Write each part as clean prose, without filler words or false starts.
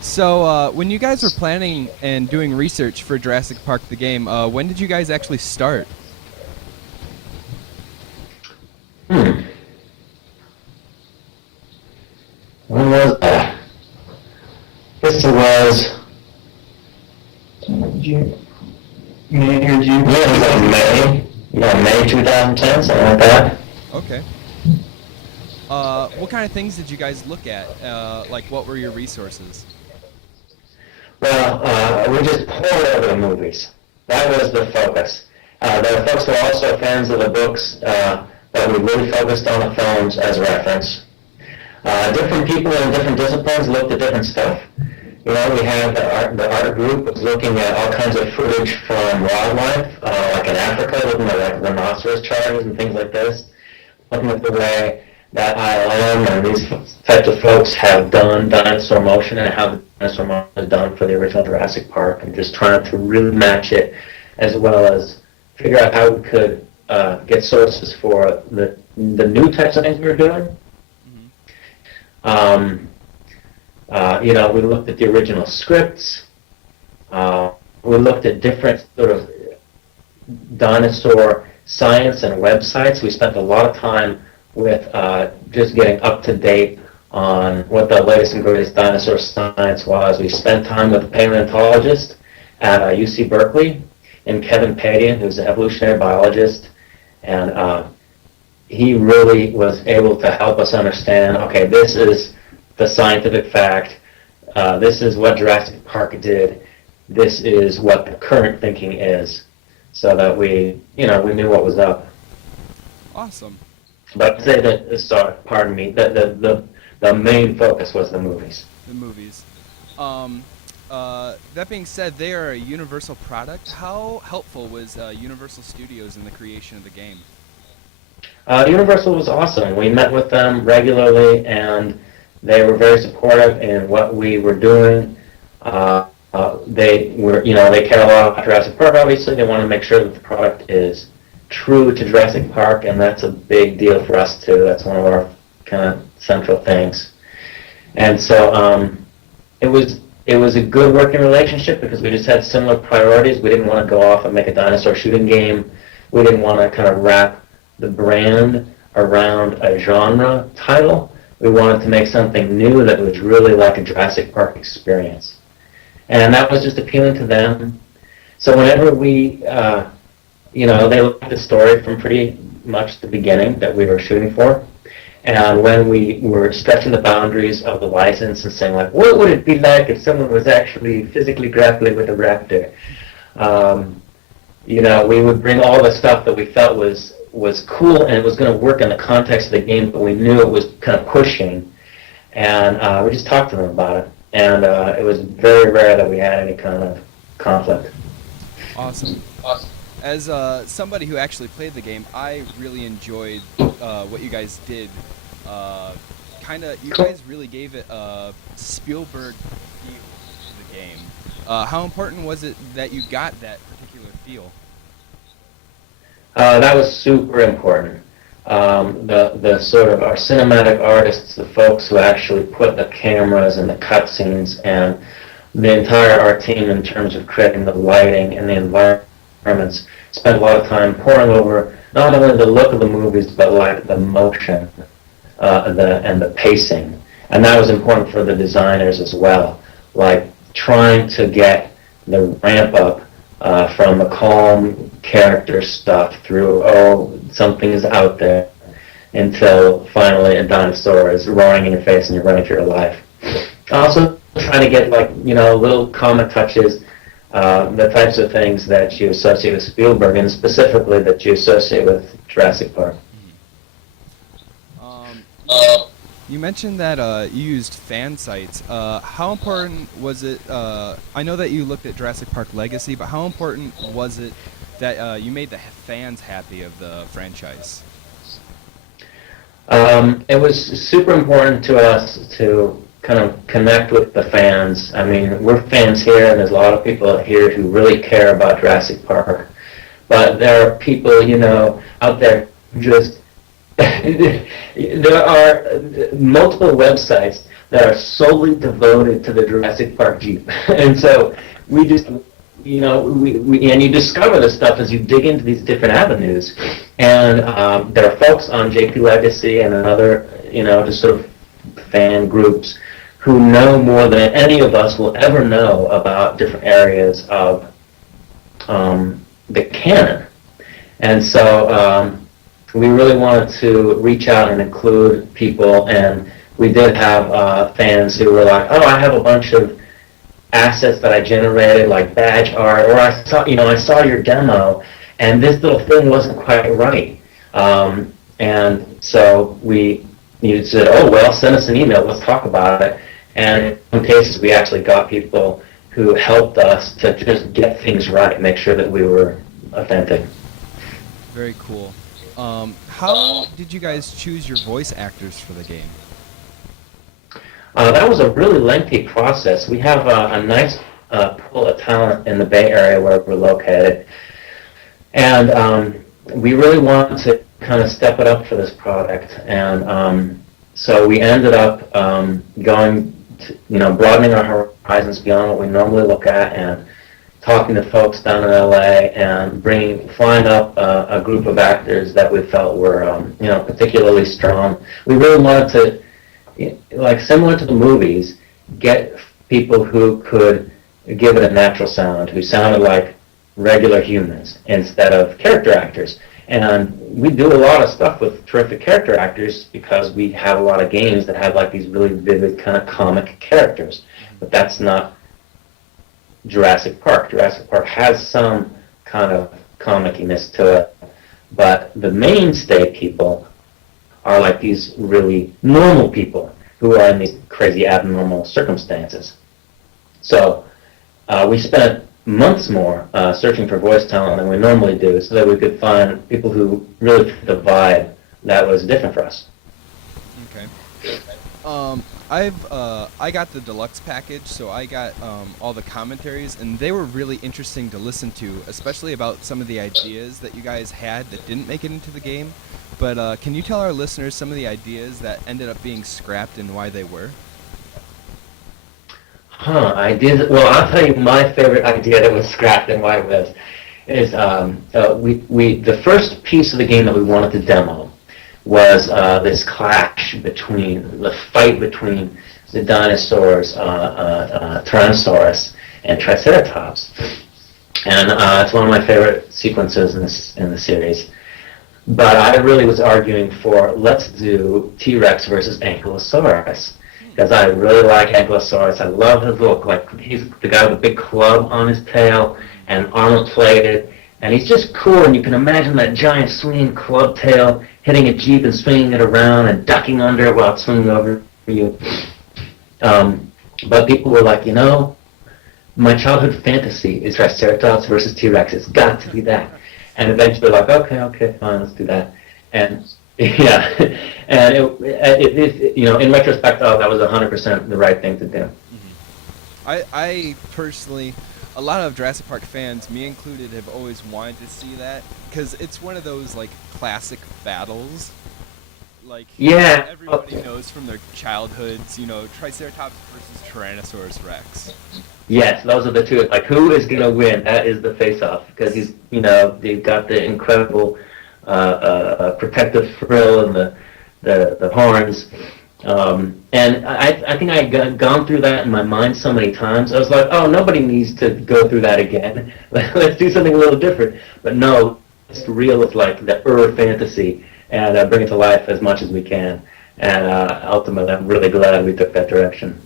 So, when you guys were planning and doing research for Jurassic Park the game, when did you guys actually start? Hmm. When was that? Guess it was June, May or June. Yeah, it was like May. Yeah, May 2010, something like that. Okay. What kind of things did you guys look at? Like, what were your resources? Well, we just poured over the movies. That was the focus. There were folks who were also fans of the books, but we really focused on the films as reference. Different people in different disciplines looked at different stuff. You know, we had the art group was looking at all kinds of footage from wildlife, like in Africa, looking at like rhinoceros charges and things like this, looking at the way that ILM and these types of folks have done dinosaur motion and how the dinosaur motion is done for the original Jurassic Park, and just trying to really match it, as well as figure out how we could get sources for the new types of things we were doing. Um, we looked at the original scripts. We looked at different sort of dinosaur science and websites. We spent a lot of time with just getting up to date on what the latest and greatest dinosaur science was. We spent time with a paleontologist at UC Berkeley, and Kevin Padian, who's an evolutionary biologist, and he really was able to help us understand, okay, this is the scientific fact, this is what Jurassic Park did, this is what the current thinking is, so that we knew what was up. Awesome. But I'd say that, sorry, pardon me, the main focus was the movies. The movies. That being said, they are a Universal product. How helpful was Universal Studios in the creation of the game? Universal was awesome. We met with them regularly, and they were very supportive in what we were doing. They care a lot about Jurassic Park. Obviously, they want to make sure that the product is true to Jurassic Park, and that's a big deal for us too. That's one of our kind of central things. And so it was a good working relationship because we just had similar priorities. We didn't want to go off and make a dinosaur shooting game. We didn't want to kind of wrap the brand around a genre title. We wanted to make something new that was really like a Jurassic Park experience. And that was just appealing to them. So whenever they liked the story from pretty much the beginning that we were shooting for. And when we were stretching the boundaries of the license and saying, like, what would it be like if someone was actually physically grappling with a raptor? We would bring all the stuff that we felt was cool and it was going to work in the context of the game, but we knew it was kind of pushing. And we just talked to them about it. And it was very rare that we had any kind of conflict. Awesome. As somebody who actually played the game, I really enjoyed what you guys did. You guys really gave it a Spielberg feel to the game. How important was it that you got that particular feel? That was super important. The sort of our cinematic artists, the folks who actually put the cameras and the cutscenes and the entire art team in terms of creating the lighting and the environments, spent a lot of time poring over not only the look of the movies but like the motion and the pacing. And that was important for the designers as well, like trying to get the ramp up from the calm character stuff through, something's out there, until finally a dinosaur is roaring in your face and you're running for your life. Also trying to get little comic touches, the types of things that you associate with Spielberg and specifically that you associate with Jurassic Park. You mentioned that you used fan sites. How important was it? I know that you looked at Jurassic Park Legacy, but how important was it that you made the fans happy of the franchise? It was super important to us to kind of connect with the fans. I mean, we're fans here, and there's a lot of people here who really care about Jurassic Park. But there are people, out there who just... there are multiple websites that are solely devoted to the Jurassic Park Jeep. And so we just, and you discover this stuff as you dig into these different avenues. And there are folks on JP Legacy and other, just sort of fan groups who know more than any of us will ever know about different areas of the canon. And so we really wanted to reach out and include people, and we did have fans who were like, oh, I have a bunch of assets that I generated, like badge art, or I saw your demo, and this little thing wasn't quite right. And so you said, oh, well, send us an email, let's talk about it. And in some cases, we actually got people who helped us to just get things right, make sure that we were authentic. Very cool. How did you guys choose your voice actors for the game? That was a really lengthy process. We have a nice pool of talent in the Bay Area where we're located. And we really wanted to kind of step it up for this product. And so we ended up going to, broadening our horizons beyond what we normally look at, and talking to folks down in LA, and flying up a group of actors that we felt were, particularly strong. We really wanted to, like similar to the movies, get people who could give it a natural sound, who sounded like regular humans instead of character actors. And we do a lot of stuff with terrific character actors because we have a lot of games that have like these really vivid kind of comic characters. But that's not Jurassic Park. Jurassic Park has some kind of comiciness to it, but the mainstay people are like these really normal people who are in these crazy abnormal circumstances. So we spent months more searching for voice talent than we normally do, so that we could find people who really fit the vibe that was different for us. Okay. I got the deluxe package, so I got all the commentaries, and they were really interesting to listen to, especially about some of the ideas that you guys had that didn't make it into the game. But can you tell our listeners some of the ideas that ended up being scrapped and why they were? Ideas. Well, I'll tell you my favorite idea that was scrapped and why it was. Is the first piece of the game that we wanted to demo was this clash between the fight between the dinosaurs, Tyrannosaurus and Triceratops, and it's one of my favorite sequences in the series. But I really was arguing for, let's do T-Rex versus Ankylosaurus, because I really like Ankylosaurus. I love his look. Like, he's the guy with a big club on his tail and armor-plated, and he's just cool, and you can imagine that giant swinging club tail hitting a Jeep and swinging it around and ducking under it while it's swinging over you. But people were like, my childhood fantasy is Triceratops versus T-Rex. It's got to be that. And eventually, like, okay, fine, let's do that. And yeah, and it in retrospect, that was 100% the right thing to do. Mm-hmm. I personally, a lot of Jurassic Park fans, me included, have always wanted to see that, because it's one of those like classic battles. Like, yeah, everybody knows from their childhoods, Triceratops versus Tyrannosaurus Rex. Yes, those are the two. Like, who is going to win? That is the face-off, because they've got the incredible protective frill and the horns. And I think I had gone through that in my mind so many times. I was like, oh, nobody needs to go through that again. Let's do something a little different. But no, it's real. It's like the fantasy, and bring it to life as much as we can. And ultimately, I'm really glad we took that direction.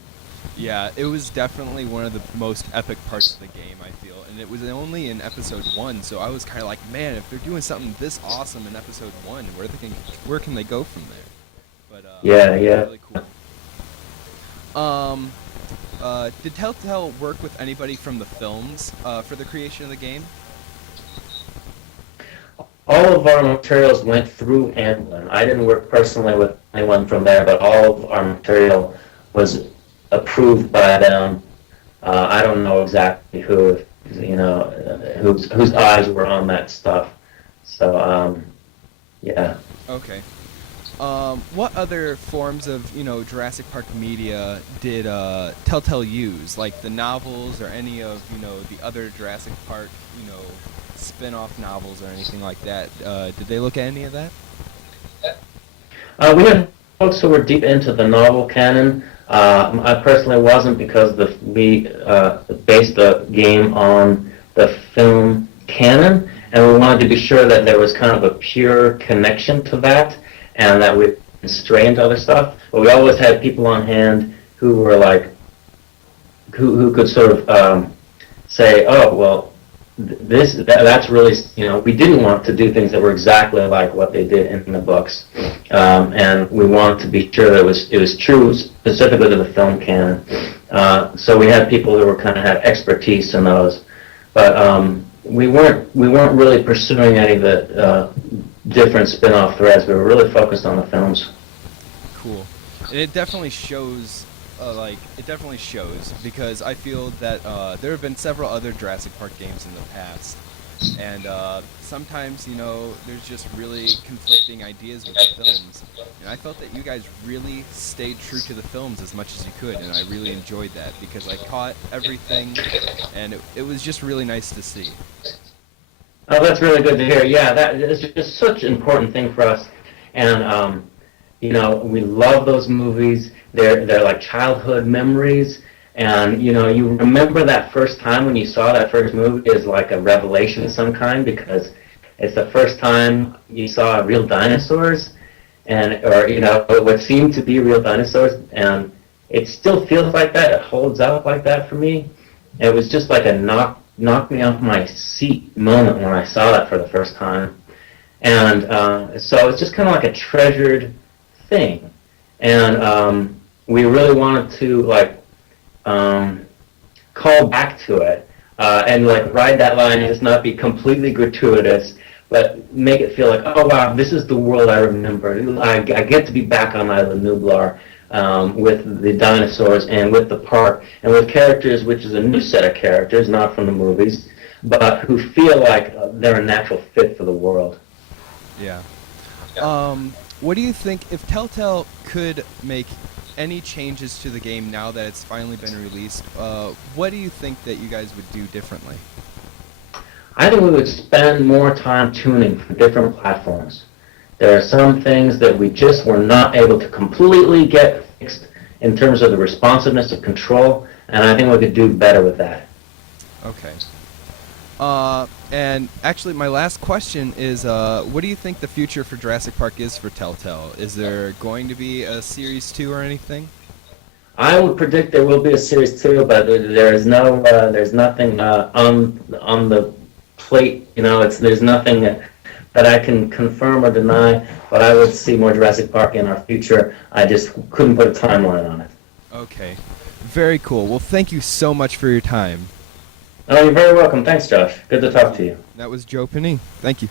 Yeah, it was definitely one of the most epic parts of the game, I feel. And it was only in episode 1, so I was kind of like, man, if they're doing something this awesome in episode 1, where can they go from there? But yeah. Really cool. Did Telltale work with anybody from the films for the creation of the game? All of our materials went through Amblin. I didn't work personally with anyone from there, but all of our material was approved by them. I don't know exactly who, whose eyes were on that stuff. So, yeah. Okay. What other forms of, Jurassic Park media did Telltale use? Like the novels or any of, the other Jurassic Park, spin-off novels or anything like that? Did they look at any of that? We had folks who were deep into the novel canon. I personally wasn't because we based the game on the film canon, and we wanted to be sure that there was kind of a pure connection to that, and that we didn't stray into other stuff. But we always had people on hand who were like, who could sort of say, oh, well, that's really, we didn't want to do things that were exactly like what they did in the books, and we wanted to be sure that it was true specifically to the film canon. So we had people who had expertise in those, but we weren't really pursuing any of the different spin-off threads. We were really focused on the films. Cool. And it definitely shows. It definitely shows, because I feel that there have been several other Jurassic Park games in the past, and sometimes, there's just really conflicting ideas with the films, and I felt that you guys really stayed true to the films as much as you could, and I really enjoyed that, because I caught everything, and it was just really nice to see. Oh, that's really good to hear. Yeah, that is just such an important thing for us, and we love those movies. They're like childhood memories, and you remember that first time when you saw that first movie is like a revelation of some kind, because it's the first time you saw real dinosaurs, or what seemed to be real dinosaurs, and it still feels like that. It holds up like that for me. It was just like a knock me off my seat moment when I saw that for the first time, and so it's just kind of like a treasured thing, and we really wanted to call back to it, and ride that line and just not be completely gratuitous, but make it feel like, oh wow, this is the world I remember. I get to be back on Island Nublar, with the dinosaurs and with the park and with characters, which is a new set of characters, not from the movies, but who feel like they're a natural fit for the world. Yeah. What do you think, if Telltale could make any changes to the game now that it's finally been released, what do you think that you guys would do differently? I think we would spend more time tuning for different platforms. There are some things that we just were not able to completely get fixed in terms of the responsiveness of control, and I think we could do better with that. Okay. And actually, my last question is, what do you think the future for Jurassic Park is for Telltale? Is there going to be a Series 2 or anything? I would predict there will be a Series 2, but there's nothing on the plate. There's nothing that I can confirm or deny, but I would see more Jurassic Park in our future. I just couldn't put a timeline on it. Okay. Very cool. Well, thank you so much for your time. Oh, you're very welcome. Thanks, Josh. Good to talk to you. That was Joe Pinney. Thank you.